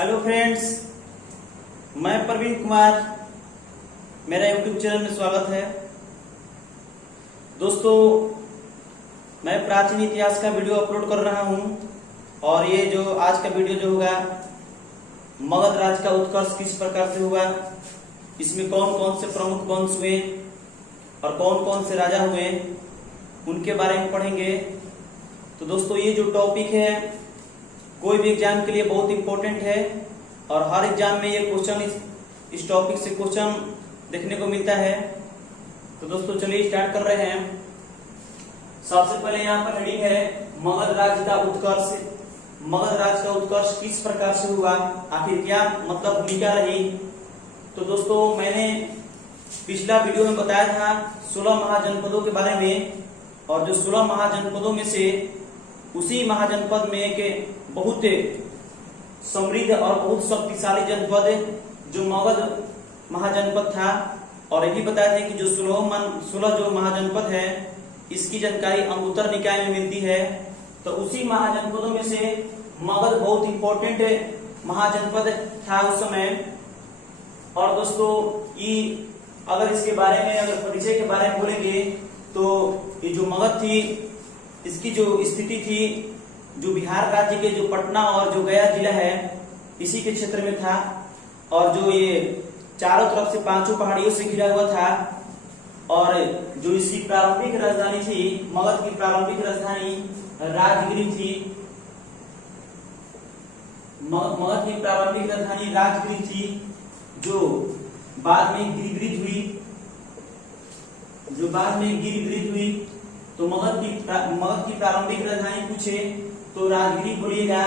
Hello friends, मैं प्रवीण कुमार, मेरा YouTube channel में स्वागत है। दोस्तों, मैं प्राचीन इतिहास का वीडियो अपलोड कर रहा हूं और ये जो आज का वीडियो जो होगा, मगध राज का उत्कर्ष किस प्रकार से हुआ, इसमें कौन कौन से प्रमुख वंश हुए और कौन कौन से राजा हुए, उनके बारे में पढ़ेंगे। तो दोस्तों, ये जो टॉपिक है कोई भी एग्जाम के लिए बहुत इंपॉर्टेंट है और हर एग्जाम में ये क्वेश्चन इस टॉपिक से क्वेश्चन देखने को मिलता है। तो दोस्तों चलिए स्टार्ट कर रहे हैं। सबसे पहले यहाँ पर हेडिंग है मगध राज्य का उत्कर्ष। मगध राज्य का उत्कर्ष किस प्रकार से हुआ, आखिर क्या मतलब भूमिका रही। तो दोस्तों, मैंने पिछला वीडियो में बताया था 16 महाजनपदों के बारे में, और जो 16 महाजनपदों में से उसी महाजनपद में एक बहुत समृद्ध और बहुत शक्तिशाली जनपद जो मगध महाजनपद था, और ये भी बताया था कि जो 16 जो महाजनपद है इसकी जानकारी अंगुत्तर निकाय में मिलती है। तो उसी महाजनपदों में से मगध बहुत इंपॉर्टेंट महाजनपद था उस समय। और दोस्तों, ये अगर इसके बारे में अगर परिचय के बारे में बोलेंगे तो ये जो मगध थी इसकी जो स्थिति थी, जो बिहार राज्य के जो पटना और जो गया जिला है इसी के क्षेत्र में था, और जो ये चारों तरफ से 5 पहाड़ियों से घिरा हुआ था। और जो इसकी प्रारंभिक राजधानी थी, मगध की प्रारंभिक राजधानी राजगिरी थी। मगध की प्रारंभिक राजधानी राजगिरी थी, जो बाद में गिरिगृत हुई। तो मगध की प्रारंभिक राजधानी पूछे तो राजगिरी बोलिएगा,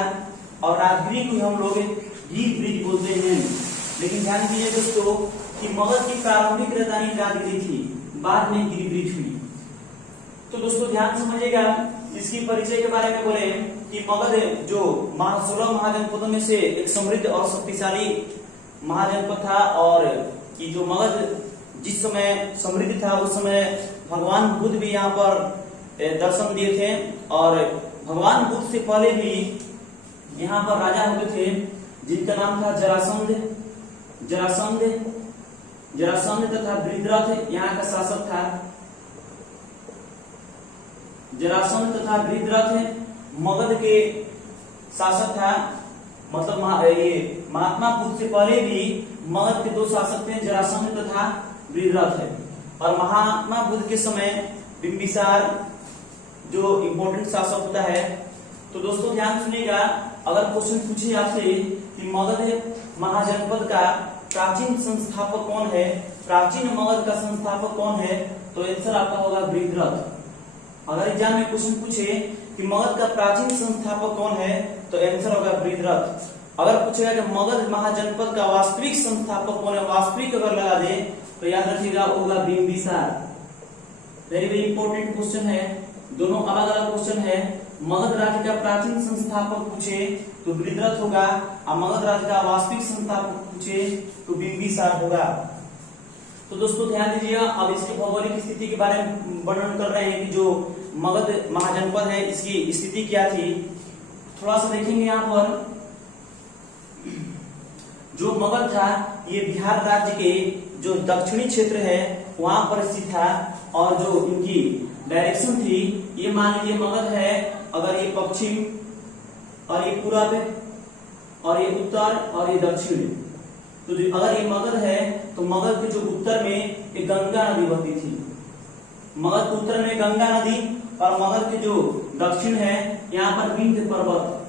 और राजगिरी को हम लोग गिरिगृत बोलते हैं। लेकिन ध्यान दीजिए दोस्तों कि मगध की प्रारंभिक राजधानी राजगिरी थी, बाद में गिरिगृत हुई। तो दोस्तों ध्यान समझिएगा, इसकी परिचय के बारे में बोले कि मगध जो 16 महाजनपदों में से एक समृद्ध और शक्तिशाली महाजनपद था, और कि जो मगध जिस समय समृद्ध था उस समय भगवान बुद्ध भी यहाँ पर दर्शन दिए थे, और भगवान बुद्ध से पहले भी यहाँ पर राजा होते थे जिनका नाम था जरासंध तथा वृद्धरथ यहाँ का शासक था। जरासंध तथा वृद्धरथ मगध के शासक था। मतलब ये महात्मा बुद्ध से पहले भी मगध के 2 शासक थे, जरासंध तथा वृद्धरथ। और महात्मा बुद्ध के समय बिंबिसार जो इंपॉर्टेंट शासक होता है। तो दोस्तों ध्यान सुनिएगा, अगर क्वेश्चन पूछे आपसे कि मगध महाजनपद का प्राचीन संस्थापक कौन है, प्राचीन मगध का संस्थापक कौन है, तो आंसर आपका होगा वृद्धरथ। अगर एग्जाम में क्वेश्चन पूछे कि मगध का प्राचीन संस्थापक कौन है, तो आंसर होगा वृद्धरथ। अगर पूछेगा कि मगध महाजनपद का वास्तविक संस्थापक कौन है, वास्तविक अगर लगा दे तो याद रखिएगा होगा Bimbisara. Very very important question है, दोनों अलग अलग क्वेश्चन है। मगध राज्य का प्राचीन संस्थापक पूछे तो वृद्धरथ होगा, और मगध राज्य का वास्तविक संस्थापक पूछे तो बिंबिसार होगा। तो दोस्तों ध्यान दीजिएगा, अब इसकी भौगोलिक स्थिति के बारे में वर्णन कर रहे हैं कि जो मगध महाजनपद है इसकी स्थिति क्या थी। थोड़ा सा देखेंगे यहाँ पर, जो मगध था ये बिहार राज्य के जो दक्षिणी क्षेत्र है वहां पर स्थित था, और जो इनकी डायरेक्शन थी, ये मान लीजिए मगध है, अगर ये पश्चिम और ये पूर्व और ये उत्तर और ये दक्षिण, तो अगर ये मगध है तो मगध के जो उत्तर में एक गंगा नदी बहती थी। मगध के उत्तर में गंगा नदी, और मगध के जो दक्षिण है यहाँ पर विंध्य पर्वत।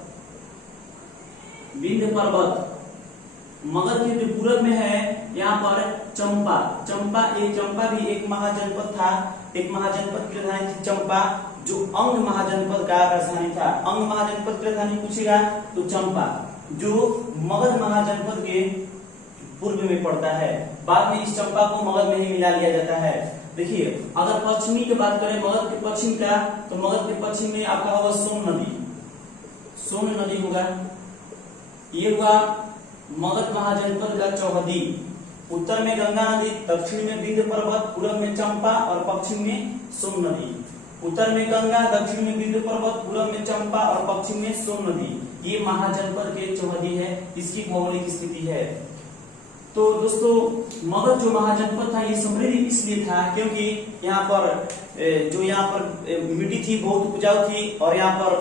मगध के जो पूर्व में है यहाँ पर चंपा भी एक महाजनपद था। एक महाजनपद की राजधानी थी चंपा, जो अंग महाजनपद का राजधानी था। अंग महाजनपद की राजधानी पूछेगा तो चंपा, जो मगध महाजनपद के पूर्व में पड़ता है। बाद में इस चंपा को मगध में ही मिला लिया जाता है। देखिए, अगर पश्चिमी की बात करें मगध के पश्चिम का, तो मगध के पश्चिम में आपका होगा सोन नदी होगा। ये हुआ मगध महाजनपद का चौहदी। उत्तर में गंगा नदी, दक्षिण में विंध्य पर्वत, पूर्व में चंपा और पश्चिम में सोन नदी। उत्तर में गंगा, दक्षिण में विंध्य पर्वत, पूर्व में चंपा और पश्चिम में सोन नदी। ये महाजनपद के चौहदी है, इसकी भौगोलिक स्थिति है। तो दोस्तों मगध जो महाजनपद था ये समृद्ध इसलिए था क्योंकि यहाँ पर मिट्टी थी बहुत उपजाऊ थी और यहाँ पर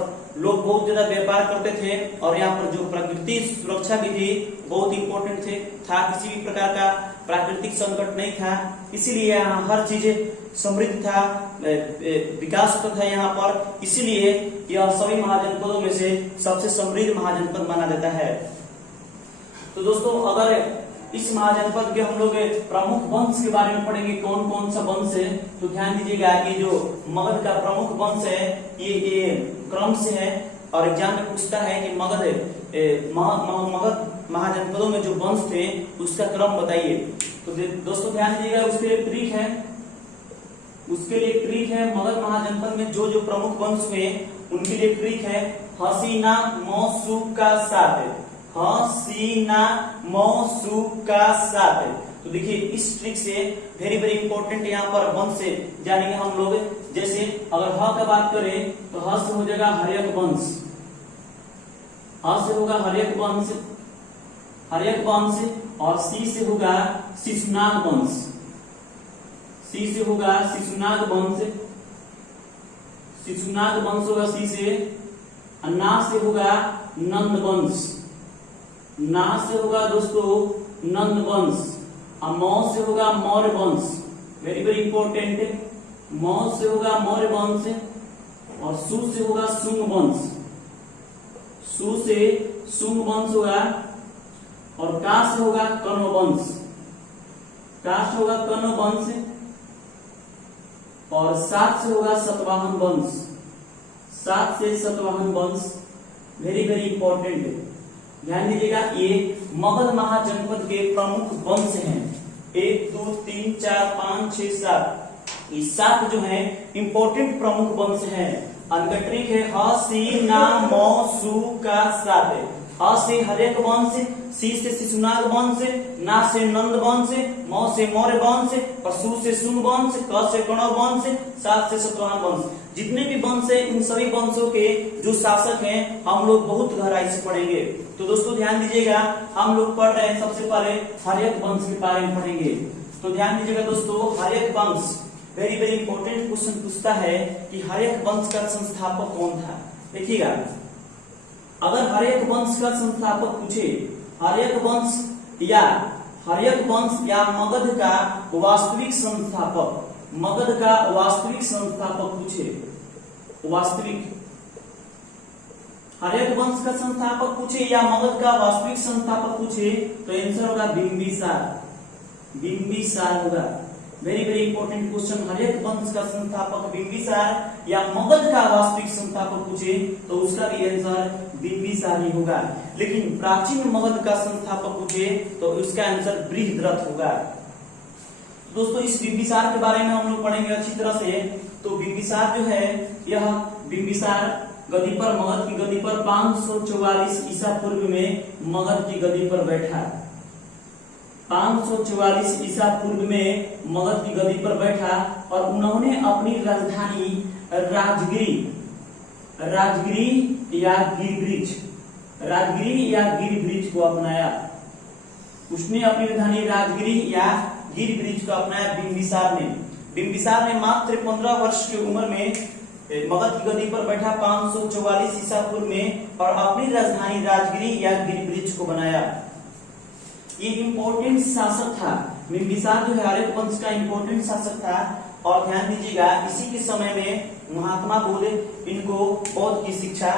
लोग बहुत ज्यादा व्यापार करते थे और यहाँ पर जो प्रकृति सुरक्षा भी थी बहुत इंपॉर्टेंट था। किसी भी प्रकार का प्राकृतिक संकट नहीं था, इसीलिए यहाँ हर चीज समृद्ध था, विकास होता था यहाँ पर, इसीलिए यह सभी महाजनपदों में से सबसे समृद्ध महाजनपद माना जाता है। तो दोस्तों अगर इस महाजनपद के हम लोग प्रमुख वंश के बारे में पढ़ेंगे, कौन कौन सा वंश है, तो ध्यान दीजिएगा ये जो मगध का प्रमुख वंश है ये क्रम से है और एग्जाम में पूछता है कि मगध महाजनपदों में जो वंश थे उसका क्रम बताइए। तो दोस्तों ध्यान दीजिएगा उसके लिए ट्रिक है मगध महाजनपद में जो जो प्रमुख वंश हुए उनके लिए ट्रिक है हसीना मौसूकासात। तो देखिए इस ट्रिक से वेरी वेरी इंपॉर्टेंट यहाँ पर वंश से जानेंगे हम लोग। जैसे अगर ह का बात करें तो ह से हो जाएगा हर्यक वंश, ह से होगा हर्यक वंश और सी से होगा शिशुनाग वंश, शिशुनाग वंश होगा सी से, ना से होगा नंद वंश, ना से होगा दोस्तों नंद वंश, और मौ से होगा मौर्य वंश, वेरी वेरी इंपॉर्टेंट, मौ से होगा मौर्य वंश और सु से होगा शुंग वंश, सु से शुंग वंश होगा और का से होगा कण्व वंश, का से होगा कण्व वंश और सात से होगा सतवाहन वंश, सात से सतवाहन वंश, वेरी वेरी इंपॉर्टेंट। ध्यान दीजिएगा ये मगध महाजनपद के प्रमुख वंश हैं, 1 2 3 4 5 6 7, ये 7 जो है इंपॉर्टेंट प्रमुख वंश हैं। अनका ट्रिक है हसीनामौसूकासात, ह से हर्यक वंश, सी से शिशुनाग वंश, ना से नंद वंश, मौ से मौर्य वंश और सु से शुंग वंश, क से कण्व वंश, सात से सतवाहन वंश। जितने भी वंश है इन सभी वंशों के जो शासक हैं हम लोग बहुत गहराई से पढ़ेंगे। तो दोस्तों ध्यान दीजिएगा हम लोग पढ़ रहे हैं सबसे पहले हर्यक वंश के बारे में पढ़ेंगे। तो ध्यान दीजिएगा दोस्तों हर्यक वंश वेरी वेरी इंपॉर्टेंट क्वेश्चन पूछता है कि हर्यक वंश का संस्थापक कौन था। देखिएगा अगर हर्यक वंश का संस्थापक पूछे, हर्यक वंश या मगध का वास्तविक संस्थापक पूछे, हर्यक वंश का संस्थापक पूछे या मगध का वास्तविक संस्थापक पूछे तो आंसर होगा बिंबिसार होगा। Very very important question, Haryanka वंश का संस्थापक बिंबिसार या मगध का वास्तविक संस्थापक पूछे तो उसका भी आंसर बिंबिसार ही होगा। लेकिन प्राचीन मगध का संस्थापक पूछे तो उसका आंसर बृहद्रथ होगा। दोस्तों इस बिंबिसार के बारे में हम लोग पढ़ेंगे अच्छी तरह से। तो बिंबिसार जो है यह बिंबिसार गद्दी पर मगध की गद्दी पर 544 ईसा पूर्व में मगध की गद्दी पर बैठा, 544 ईसा पूर्व में मगध की गद्दी पर बैठा और उन्होंने अपनी राजधानी राजगिरी या गिरिब्रिज को अपनाया। उसने अपनी राजधानी राजगिरी या गिरिब्रिज को अपनाया बिंबिसार ने मात्र 15 वर्ष की उम्र में मगध की गद्दी पर बैठा 544 ईसा पूर्व में और अपनी राजधानी राजगिरी या गिरिब्रिज को बनाया। ये इंपॉर्टेंट शासक था बिंबिसार जो है हर्यक वंश का इंपॉर्टेंट शासक था। और ध्यान दीजिएगा इसी के समय में महात्मा बुद्ध इनको बुद्ध की शिक्षा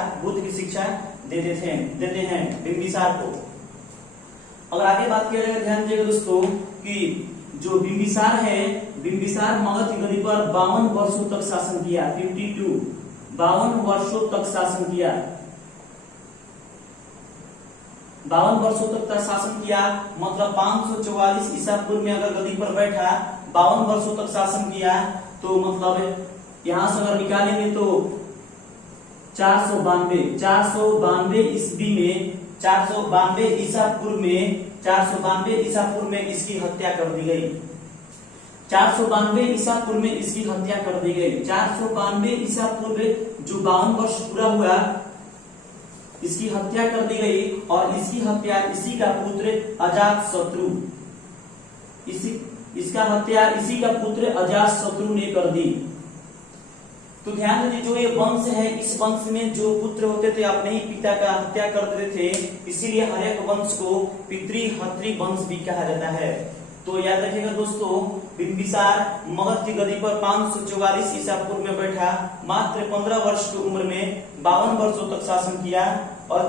देते हैं बिंबिसार को। अगर आगे बात किया जाए ध्यान दीजिएगा दोस्तों कि जो बिंबिसार है, बिंबिसार मगध की गद्दी पर 52 वर्षों तक शासन किया, 52 वर्षों तक शासन किया, 52 वर्षों तक शासन किया। मतलब 544 ईसा पूर्व में अगर गद्दी पर बैठा 52 वर्षों तक शासन किया तो मतलब यहां से अगर निकालेंगे तो 492 ईस्वी में 492 ईसा पूर्व में इसकी हत्या कर दी गई। 492 ईसा पूर्व में इसकी हत्या कर दी गई। 492 ईसा पूर्व जो 52 वर्ष पूरा हुआ, इसकी हत्या कर दी गई और इसकी हत्या इसी का पुत्र अजातशत्रु, इसका हत्या इसी का पुत्र अजातशत्रु ने कर दी। तो ध्यान दीजिए, जो ये वंश है, इस वंश में जो पुत्र होते थे अपने ही पिता का हत्या कर देते थे, इसीलिए हर एक वंश को पितृहत्री वंश भी कहा जाता है। तो याद रखिएगा दोस्तों, बिंबिसार मगध की गद्दी पर 544 ईसा पूर्व में बैठा, मात्र 15 वर्ष की उम्र में 52 वर्षों तक शासन किया और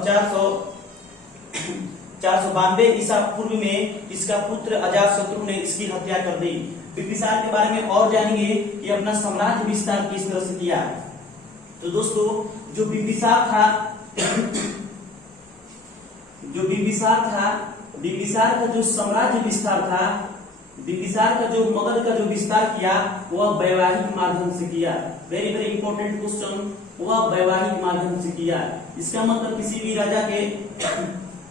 492 ईसा पूर्व में इसका पुत्र अजातशत्रु ने इसकी हत्या कर दी। बिंबिसार के बारे में और जानेंगे कि अपना साम्राज्य विस्तार किस तरह से किया। तो दोस्तों, जो बिंबिसार बिंबिसार का जो साम्राज्य विस्तार था, बिंबिसार का जो मगध का जो विस्तार किया, वह वैवाहिक माध्यम से किया। वेरी वेरी इंपॉर्टेंट क्वेश्चन, वह वैवाहिक माध्यम से किया। इसका मतलब किसी भी राजा के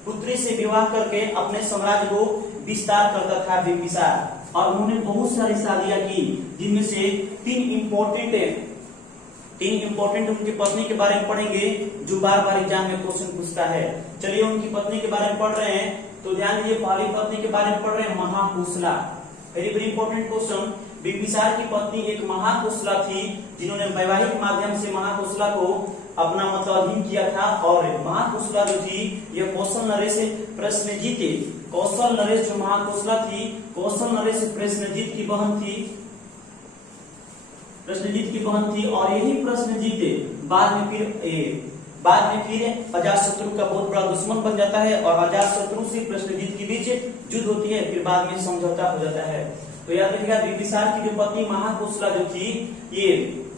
पुत्री से विवाह करके अपने साम्राज्य को विस्तार करता था बिंबिसार। और उन्होंने बहुत सारी शादियां की, जिनमें से तीन इंपॉर्टेंट उनकी पत्नी के बारे में पढ़ेंगे, जो बार बार एग्जाम में क्वेश्चन पूछता है। चलिए उनकी पत्नी के बारे में पढ़ रहे हैं। तो ध्यान दीजिए, पहली पत्नी के बारे में पढ़ रहे हैं Mahakosala. Very very important question. Bimbisara की पत्नी एक महाकोसला थी, जिन्होंने वैवाहिक माध्यम से महाकोसला को अपना मतलब अधीन किया था। और महाकोसला जो थी, यह कौशल नरेश प्रश्नजीत, कौशल नरेश जो महाकोसला थी, कौशल नरेश प्रश्नजीत की बहन थी, प्रश्नजीत की बहन थी। और यही प्रश्नजीत बाद में फिर अजातशत्रु का बहुत बड़ा दुश्मन बन जाता है और अजातशत्रु से प्रश्नजीत के बीच युद्ध होती है, फिर बाद में समझौता हो जाता है। तो याद रखिएगा, बिंबिसार की जो पत्नी महाकोसला जो थी, ये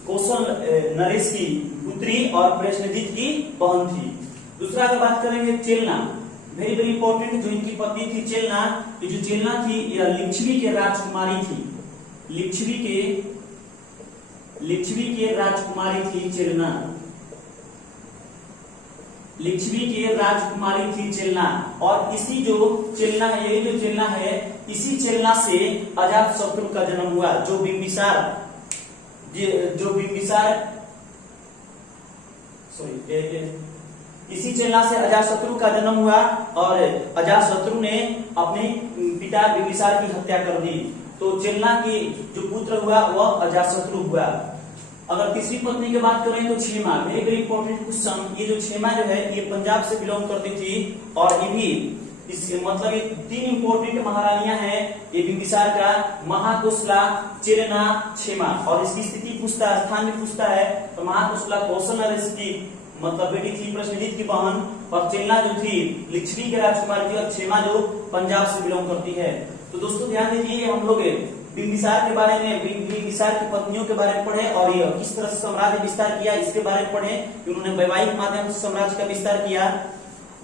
कौशल नरेश की पुत्री और प्रश्नजीत की बहन थी। दूसरा अगर बात करेंगे चेलना, वेरी वेरी इंपॉर्टेंट, जो इनकी पत्नी थी चेलना, ये जो चेलना थी यह लिच्छवी के राजकुमारी थी, लिच्छवी के राजकुमारी थी चेलना, लिच्छवी की राजकुमारी थी चेलना। और इसी जो चेलना है, यही जो चेलना है, इसी चेलना से अजातशत्रु का जन्म हुआ। जो बिंबिसार इसी चेलना से अजातशत्रु का जन्म हुआ और अजातशत्रु ने अपने पिता बिंबिसार की हत्या कर दी। तो चेलना की जो पुत्र हुआ वह अजातशत्रु हुआ। अगर तीसरी पत्नी की बात करें तो क्षेमा, वेरी वेरी इंपॉर्टेंट क्वेश्चन। ये जो क्षेमा जो है, ये पंजाब से बिलोंग करती थी और ये भी मतलब ये तीन इंपॉर्टेंट महारानियां हैं, ये बिंबिसार का, महाकोसला, चेलना, क्षेमा। और इसकी स्थिति पूछता है, स्थान भी पूछता है। तो महाकोसला कौशल नरेश की मतलब बेटी थी, प्रश्नजीत की बहन, और चेलना जो थी लिच्छवी के राजकुमार थी, और क्षेमा जो पंजाब से बिलोंग करती है। तो दोस्तों ध्यान दीजिए, हम लोग बिंबिसार के बारे में, बिंबिसार की पत्नियों के बारे में पढ़े और ये किस तरह से साम्राज्य विस्तार किया, इसके बारे में पढ़े कि उन्होंने वैवाहिक माध्यम से साम्राज्य का विस्तार किया।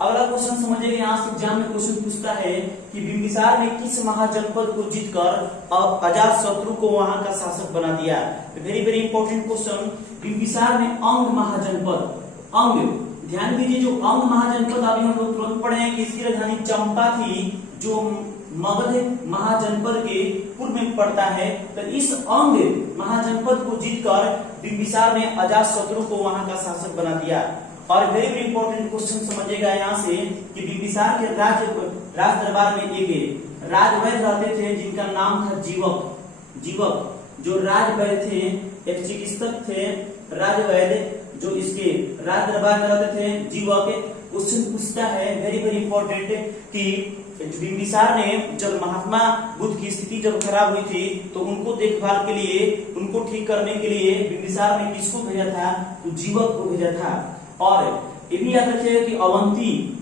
अगला क्वेश्चन समझिए, यहाँ से एग्जाम में क्वेश्चन पूछता है कि बिंबिसार ने किस महाजनपद को जीतकर अब अजातशत्रु को वहां का शासक बना दिया। Very very important question. Bimbisara ने अंग महाजनपद, अंग, ध्यान दीजिए, जो अंग महाजनपद अभी हम लोग तुरंत पढ़े हैं कि इसकी राजधानी चंपा थी, जो मगध महाजनपद के पूर्व में पड़ता है। तो इस अंग महाजनपद को जीतकर बिंबिसार ने अजातशत्रु को वहां का शासक बना दिया। और वेरी वेरी इंपॉर्टेंट क्वेश्चन समझिएगा यहाँ से कि बिंबिसार के राज दरबार में एक राजवैद्य रहते थे, जिनका नाम था जीवक। जो राजवैद्य थे, एक चिकित्सक थे राजवैद्य, जो इसके राज दरबार में रहते थे, जीवक। क्वेश्चन पूछता है वेरी वेरी इंपॉर्टेंट कि बिंबिसार ने जब महात्मा बुद्ध की स्थिति जब खराब हुई थी, तो उनको देखभाल के लिए, उनको ठीक करने के लिए बिंबिसार ने किसको भेजा था? तो जीवक को भेजा था। और ये भी याद रखिएगा कि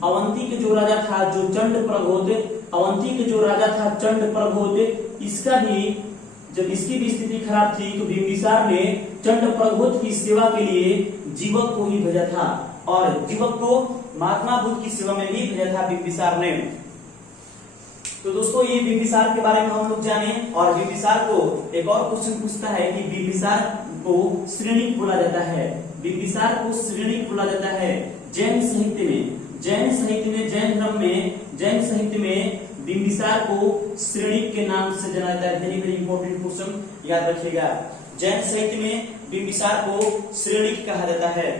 अवंती के जो राजा था, जो चंडप्रघोत, अवंती के जो राजा था चंडप्रघोत, इसका भी जब इसकी भी स्थिति खराब थी, तो बिंबिसार ने चंडप्रघोत की सेवा के लिए जीवक को ही भेजा था। और जीवक को महात्मा बुद्ध की सेवा में भी भेजा था बिंबिसार ने। तो दोस्तों, ये बिंबिसार के बारे में हम लोग जाने। और बिंबिसार को एक और क्वेश्चन पूछता है कि बिंबिसार को श्रेणिक बोला जाता है, बिंबिसार को श्रेणिक बोला जाता है जैन साहित्य में, जैन साहित्य में, जैन धर्म में, जैन साहित्य में बिंबिसार को श्रेणिक के नाम से जाना जाता है। वेरी वेरी इंपॉर्टेंट क्वेश्चन, याद रखिएगा। जैन साहित्य में बिंबिसार को श्रेणिक कहा जाता है।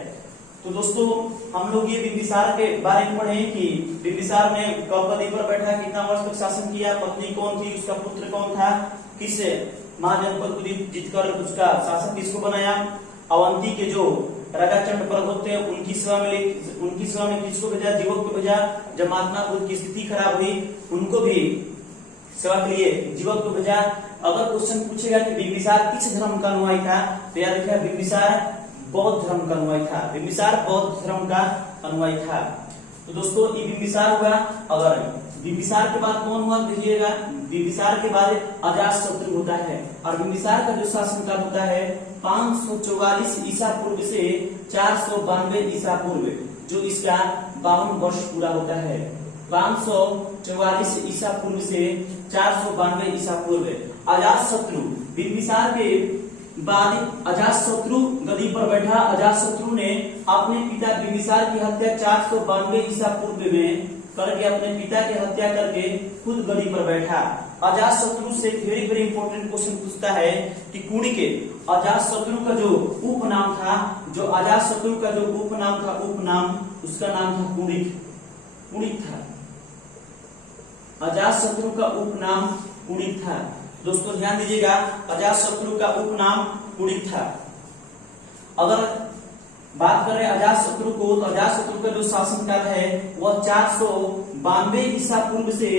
तो दोस्तों हम लोग ये बिंबिसार के बारे में पढ़े कि बिंबिसार ने कब गद्दी पर बैठा, कितना वर्ष तक शासन किया, पत्नी कौन थी, उसका पुत्र कौन था, किस महाजनपद को जीतकर उसका शासक किसको बनाया, अवंती के जो राजा चंड प्रभुत्व थे उनकी सेवा में किसको भेजा, जीवक को भेजा। जब महात्मा बुद्ध की स्थिति खराब हुई उनको भी सेवा के लिए जीवक को भेजा। अगर क्वेश्चन पूछेगा कि बिंबिसार किस धर्म का अनुयायी था, तो याद रखिएगा बिंबिसार बौद्ध धर्म का अनुयायी था। बिंबिसार बौद्ध धर्म का अनुयायी था। तो दोस्तों ये बिंबिसार हुआ। अगर बिंबिसार के बाद कौन हुआ देखिएगा, बिंबिसार के बाद अजातशत्रु होता है। और बिंबिसार का जो शासनकाल होता है 544 ईसा पूर्व से 492 ईसा पूर्व, जो इसका 52 वर्ष पूरा होता है। 544 ईसा पूर्व से 492 ईसा पूर्व अजातशत्रु, बिंबिसार के बाद अजातशत्रु गद्दी पर बैठा। अजातशत्रु ने अपने पिता बिंबिसार की हत्या 492 ईसा पूर्व में करके, अपने पिता की हत्या करके खुद गद्दी पर बैठा। अजातशत्रु से वेरी वेरी इंपॉर्टेंट क्वेश्चन पूछता है कि कुणिके, अजातशत्रु का जो उपनाम था, जो अजातशत्रु का जो उपनाम था, उपनाम उसका नाम था कुणिक, कुणिक था। अजातशत्रु का उपनाम कुणिक था। दोस्तों ध्यान दीजिएगा, अजातशत्रु का उपनाम कुणिक था। अगर बात करें अजातशत्रु को, तो अजातशत्रु का जो शासनकाल है वह 492 ईसा पूर्व से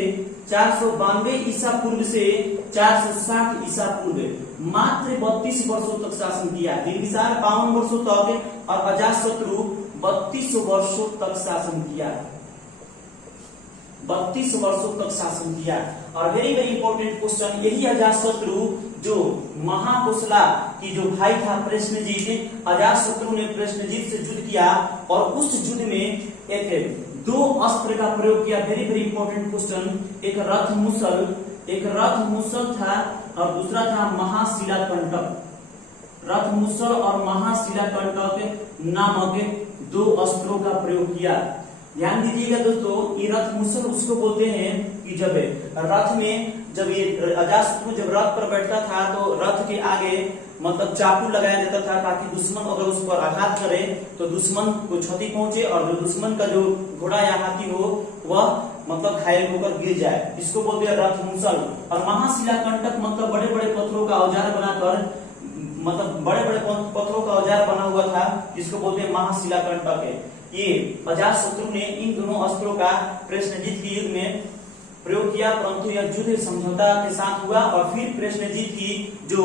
492 ईसा पूर्व से 460 ईसा पूर्व, मात्र 32 वर्षों तक शासन किया। बिंबिसार 52 वर्षों तक और अजातशत्रु 32 वर्षों तक शासन किया, 32 वर्षों तक शासन किया। और वेरी वेरी इंपॉर्टेंट क्वेश्चन, यही अजातशत्रु जो महाकोसला की जो भाई था प्रश्नजीत, अजातशत्रु ने प्रश्नजीत से युद्ध किया और उस युद्ध में एक 2 अस्त्र का प्रयोग किया। वेरी वेरी इंपॉर्टेंट क्वेश्चन, एक रथ मुसल था और दूसरा था महाशिलाकंटक। रथ मुसल और महाशिलाकंटक नामक 2 अस्त्रों का प्रयोग किया। ध्यान दीजिएगा दोस्तों, ये रथ मुसल उसको बोलते हैं कि जब रथ में जब ये अजातशत्रु जब रथ पर बैठता था तो रथ के आगे मतलब चाकू लगाया जाता था, ताकि दुश्मन अगर उस पर आघात करे तो दुश्मन को क्षति पहुंचे और जो दुश्मन का जो घोड़ा या हाथी हो वह मतलब घायल होकर गिर जाए। इसको बोलते हैं रथ मुसल। और महाशिलाकंटक मतलब बड़े बड़े पत्थरों का औजार बनाकर, मतलब बड़े बड़े पत्थरों का औजार बना हुआ था, जिसको बोलते हैं महाशिलाकंटक है। ये अजातशत्रु ने इन दोनों अस्त्रों का प्रश्नजीत के युद्ध में प्रयोग किया, परंतु यह युद्ध समझौता के साथ हुआ। और फिर प्रश्नजीत की जो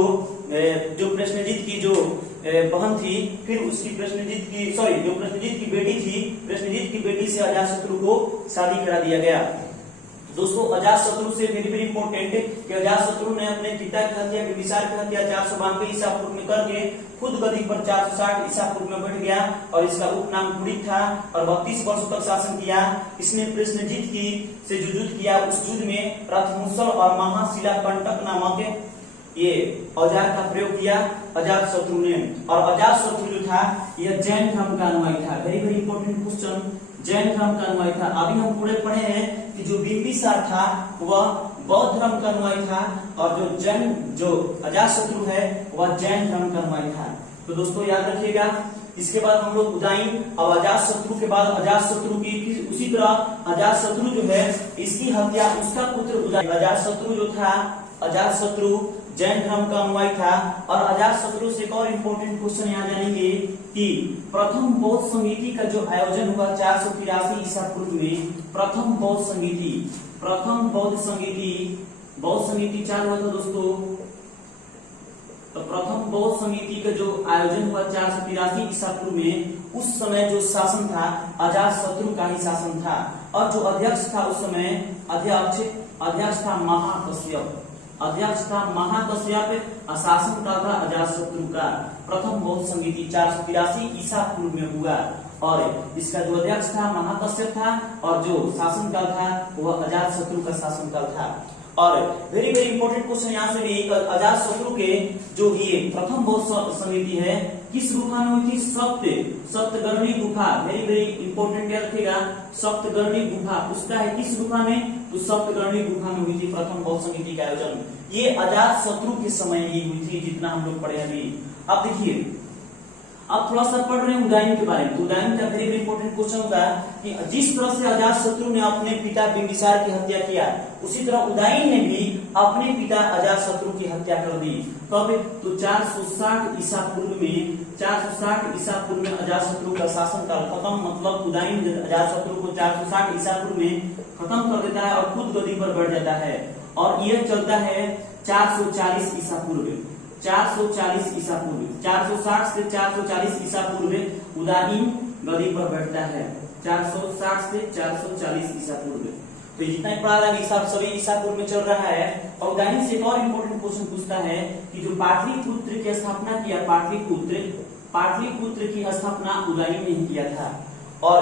प्रश्नजीत की जो बहन थी, फिर उसकी प्रश्नजीत की बेटी थी, प्रश्नजीत की बेटी से अजातशत्रु को शादी करा दिया गया। दोस्तों अजातशत्रु से वेरी वेरी इंपॉर्टेंट है कि अजातशत्रु ने अपने पिता की हत्या, बिंबिसार की हत्या 492 ईसा पूर्व में करके खुद गद्दी पर 460 ईसा पूर्व में बैठ गया और इसका उपनाम कुणिक था और 32 वर्षों तक शासन किया। इसने प्रश्नजीत की से युद्ध किया। उस युद्ध में रथमुसल और महाशिलाकंटक नामक ये औजार का प्रयोग किया अजातशत्रु ने। और अजातशत्रु जो था यह जैन धर्म का अनुयायी था। Very very important question, Jain धर्म का अनुयायी था। अभी हम पूरे पढ़े हैं कि जो बिंबिसार था वह बौद्ध धर्म का अनुयायी था और जो अजातशत्रु है वह जैन धर्म का अनुयायी था। तो दोस्तों याद रखिएगा। इसके बाद हम लोग उदयन और अजातशत्रु के बाद अजातशत्रु की उसी तरह अजातशत्रु जो है इसकी हत्या उसका पुत्र उदयन। अजातशत्रु जो था, अजातशत्रु जैन धर्म का अनुयायी था। और अजातशत्रु से एक और इम्पोर्टेंट क्वेश्चन यहाँ जानेंगे कि प्रथम बौद्ध समिति का जो आयोजन हुआ 483 ईसा पूर्व में, प्रथम बौद्ध समिति चालू हुआ था दोस्तों। तो प्रथम बौद्ध समिति का जो आयोजन हुआ 483 ईसा पूर्व में, उस समय जो शासन था अजातशत्रु का ही शासन था। और जो अध्यक्ष था उस समय अध्यक्ष था महाकश्यप। शासन का था अजातशत्रु का। प्रथम बौद्ध समिति 483 ईसा पूर्व में हुआ और इसका जो अध्यक्ष था महाकश्यप था और जो शासनकाल था वह अजातशत्रु का शासनकाल था। और वेरी वेरी इंपॉर्टेंट क्वेश्चन यहाँ से भी, अजातशत्रु के जो ये प्रथम बौद्ध समिति है किस गुफा में हुई थी? सप्तगर्णी गुफा, वेरी वेरी इंपॉर्टेंट याद रखिएगा, सप्तगर्णी गुफा उसका है किस गुफा में? तो सप्तगर्णी गुफा में हुई थी प्रथम बौद्ध संगीति का आयोजन। ये अजात शत्रु के समय ही हुई थी, जितना हम लोग पढ़े अभी। अब देखिए, अब थोड़ा सा पढ़ रहे हैं उदयन के बारे में। तो उदयन का वेरी वेरी इंपॉर्टेंट क्वेश्चन होगा कि जिस तरह से अजातशत्रु ने अपने पिता बिंबिसार की हत्या किया, उसी तरह उदयन ने भी अपने पिता अजातशत्रु की हत्या कर दी। कब? तो 460 ईसा पूर्व में, 460 ईसा पूर्व में अजातशत्रु का शासनकाल खत्म। मतलब उदयन अजातशत्रु को 460 ईसा पूर्व में खत्म कर देता है और खुद गद्दी पर बैठ जाता है। और यह चलता है 440 ईसा पूर्व, 440 ईसा पूर्व, 460 से 440 ईसा पूर्व उदयन गद्दी पर बैठता है। 460 से 440 ईसा पूर्व। तो जितना ही पढ़ा रहा है सभी ईसा पूर्व में चल रहा है। और उदयन से एक और इम्पोर्टेंट क्वेश्चन पूछता है कि जो पाटलिपुत्र की स्थापना किया, पाटलिपुत्र की स्थापना उदयन ने किया था। और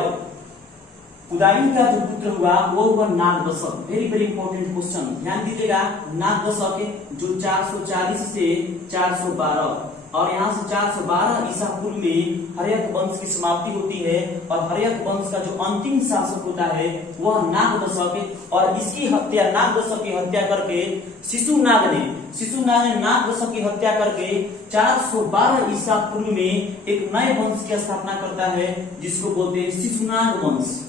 उदयन का जो पुत्र हुआ वो हुआ Nagdashak. Very very important question, ध्यान दीजिएगा। नागदशक जो 440 से 412 और यहाँ से 412 ईसा पूर्व में हर्यक वंश की समाप्ति होती है। और हर्यक वंश का जो अंतिम शासक होता है वह नागदशक। और इसकी हत्या, नागदशक की हत्या करके शिशुनाग ने नागदशक की हत्या करके 412 ईसा पूर्व में एक नए वंश की स्थापना करता है, जिसको बोलते हैं शिशुनाग वंश,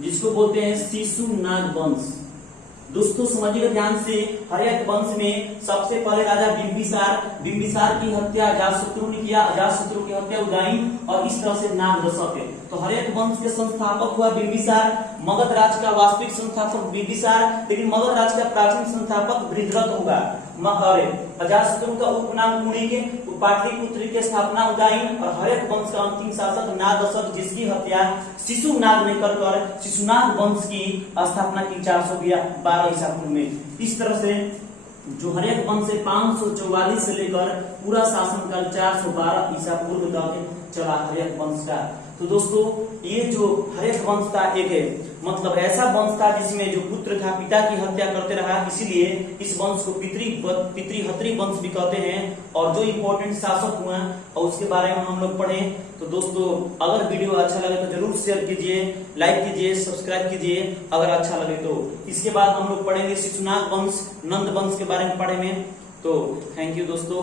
जिसको बोलते हैं शिशुनाग वंश। दोस्तों समझिएगा ध्यान से, हर्यक वंश में सबसे पहले राजा बिंबिसार की हत्या अजातशत्रु ने किया, अजातशत्रु की हत्या उदयन, और इस तरह से नागदशक है। तो हर्यक वंश के संस्थापक हुआ बिंबिसार, मगध राज का वास्तविक संस्थापक बिंबिसार, लेकिन मगध राज का प्राचीन संस्थापक बृहद्रथ होगा। अजातशत्रु का उपनाम कुणिक, पाटलिपुत्र की स्थापना उदयन, और हर्यक वंश का अंतिम शासक नागदशक, जिसकी हत्या शिशुनाग ने कर शिशुनाग वंश की स्थापना की 412 ईसा पूर्व में। इस तरह से जो हर्यक वंश से 544 से लेकर पूरा शासनकाल 412 ईसा पूर्व तक चला हर्यक वंश का। तो दोस्तों ये जो हर्यक वंश था एक मतलब ऐसा वंश था जिसमें जो पुत्र था पिता की हत्या करते रहा, इसीलिए इस वंश को पितृहत्री वंश भी कहते हैं। और जो इम्पोर्टेंट शासक हुआ और उसके बारे में हम लोग पढ़े। तो दोस्तों अगर वीडियो अच्छा लगे तो जरूर शेयर कीजिए, लाइक कीजिए, सब्सक्राइब कीजिए अगर अच्छा लगे तो। इसके बाद हम लोग पढ़ेंगे शिशुनाग वंश, नंद वंश के बारे में पढ़ेंगे। तो थैंक यू दोस्तों।